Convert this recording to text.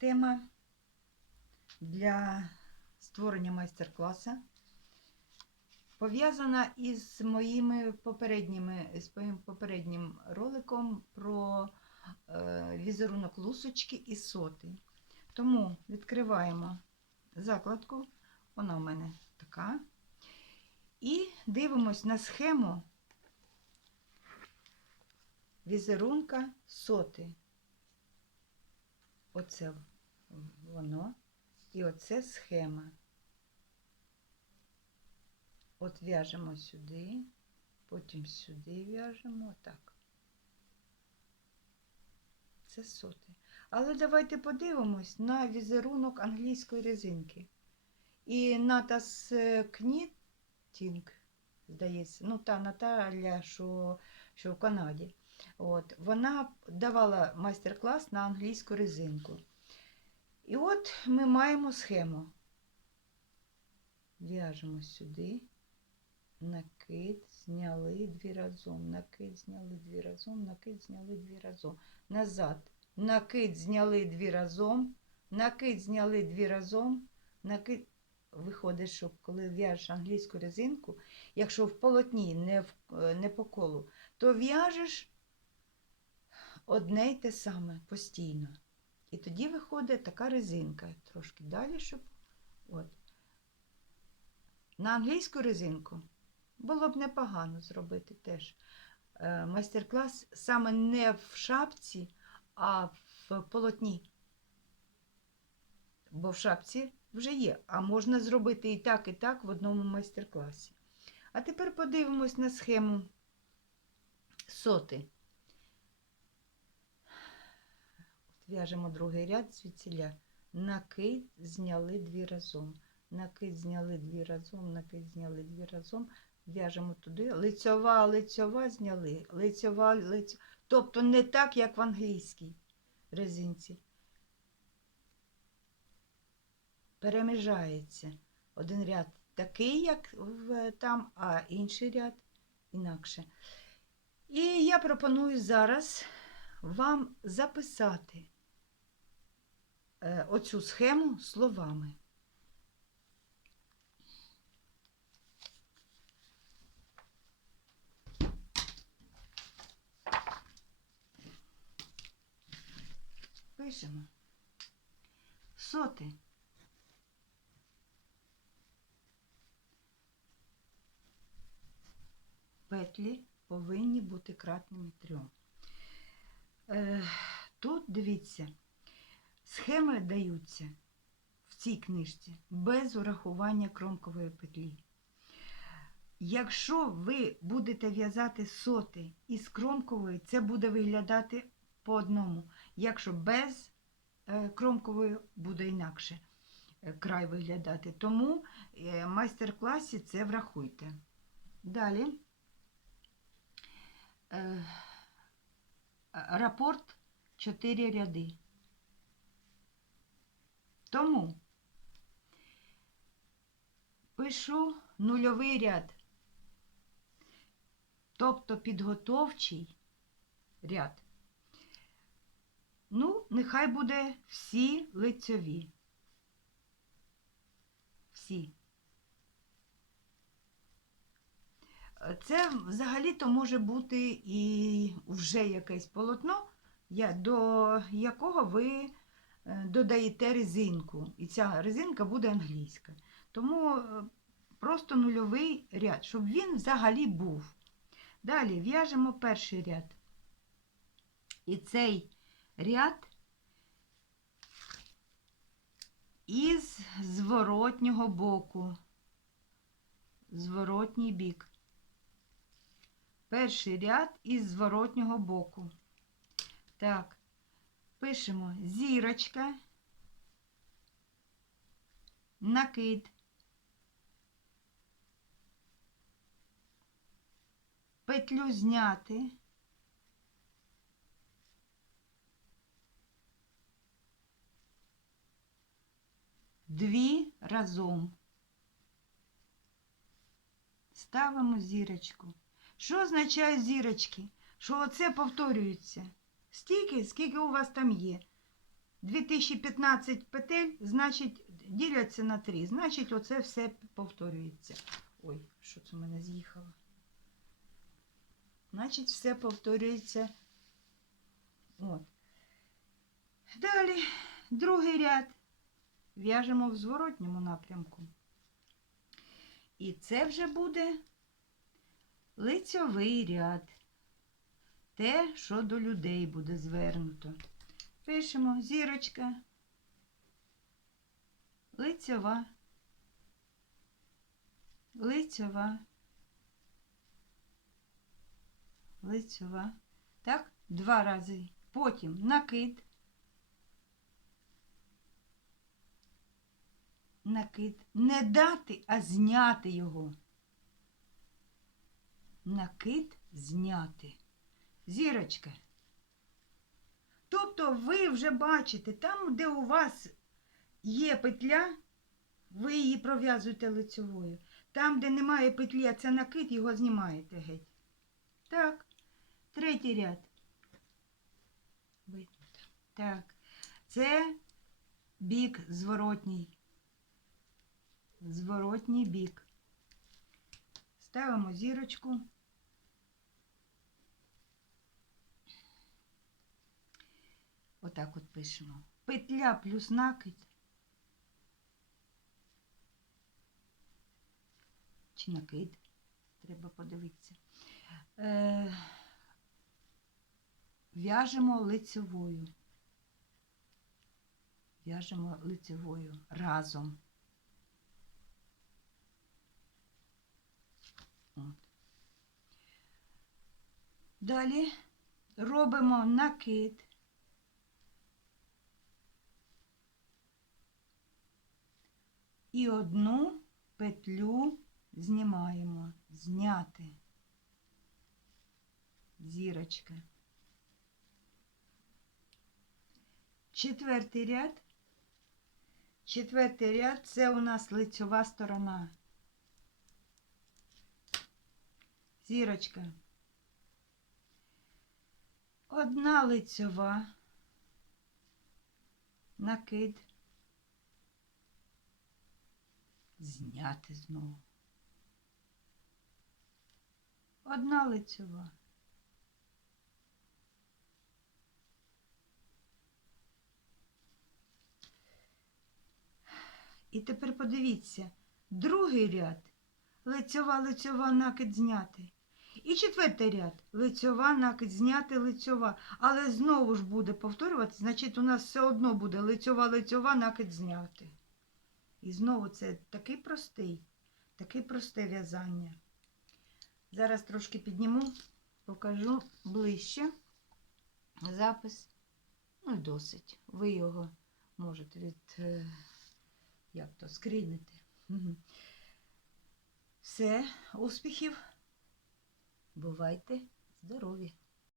тема для створення майстер-класу пов'язана із моїми попередніми, з моїм попереднім роликом про е, візерунок лусочки і соти. Тому відкриваємо закладку, вона у мене така. І дивимось на схему візерунка соти. Оце воно. І оце схема. От в'яжемо сюди, потім сюди в'яжемо так. Це соти. Але давайте подивимось на візерунок англійської резинки. І Натас Кнітінг, здається, ну та Наталя, що, що в Канаді. От, вона давала майстер-клас на англійську резинку. І от ми маємо схему. В'яжемо сюди, накид, зняли дві разом, накид, зняли дві разом, накид, зняли дві разом. Назад. Накид зняли дві разом, накид зняли дві разом, накид. Виходить, що коли в'яжеш англійську резинку, якщо в полотні не, в, не по колу, то в'яжеш одне й те саме постійно. І тоді виходить така резинка. Трошки далі, щоб. От. На англійську резинку було б непогано зробити теж е, майстер-клас саме не в шапці, а в полотні. Бо в шапці вже є, а можна зробити і так, і так в одному майстер-класі. А тепер подивимось на схему соти. В'яжемо другий ряд звідсіля. Накид зняли дві разом. Накид зняли дві разом, накид зняли дві разом. В'яжемо туди. Лицьова, лицьова зняли. Лицьова, лицьова. Тобто не так, як в англійській резинці. Переміжається. Один ряд такий, як в, там, а інший ряд інакше. І я пропоную зараз вам записати оцю схему словами. Пишемо. Соти. Петлі повинні бути кратними трьом. Е, Тут дивіться, схеми даються в цій книжці без урахування кромкової петлі. Якщо ви будете в'язати соти із кромкової, це буде виглядати по одному. Якщо без е, кромкової, буде інакше е, край виглядати. Тому е, майстер-класі це врахуйте. Далі. Рапорт 4 ряди. Тому пишу нульовий ряд, тобто підготовчий ряд. Ну, нехай буде всі лицьові. Всі. Це взагалі-то може бути і вже якесь полотно, до якого ви додаєте резинку. І ця резинка буде англійська. Тому е, просто нульовий ряд, щоб він взагалі був. Далі в'яжемо перший ряд. І цей ряд із зворотнього боку. Зворотній бік. Перший ряд із зворотнього боку. Так, пишемо зірочка, накид, петлю зняти, дві разом. Ставимо зірочку. Що означає зірочки? Що оце повторюється? Стільки, скільки у вас там є. 2015 петель, значить, діляться на 3. Значить, оце все повторюється. Ой, що це в мене з'їхало? Значить, все повторюється. От. Далі, другий ряд. В'яжемо в зворотньому напрямку. І це вже буде лицьовий ряд. Те, що до людей буде звернуто. Пишемо зірочка, лицьова, лицьова, лицьова. Так, два рази. Потім накид, накид. Не дати, а зняти його. Накид зняти. Зірочка. Тобто ви вже бачите, там, де у вас є петля, ви її пров'язуєте лицьовою. Там, де немає петлі, а це накид, його знімаєте геть. Так, третій ряд. Так, це бік зворотній. Зворотній бік. Ставимо зірочку. Отак от пишемо. Петля плюс накид. Чи накид? Треба подивитися. Е, в'яжемо лицевою. В'яжемо лицевою разом. От. Далі робимо накид. І одну петлю знімаємо. Зняти. Зірочка. Четвертий ряд. Четвертий ряд це у нас лицьова сторона. Зірочка. Одна лицьова. Накид. Зняти знову. Одна лицьова. І тепер подивіться, другий ряд лицьова, лицьова, накид зняти. І четвертий ряд лицьова, накид зняти, лицьова. Але знову ж буде повторювати, значить у нас все одно буде лицьова, лицьова, накид зняти. І знову це такий простий, таке просте в'язання. Зараз трошки підніму, покажу ближче запис. Ну і досить. Ви його можете від, е, як то, скрінити. Все, успіхів. Бувайте здорові!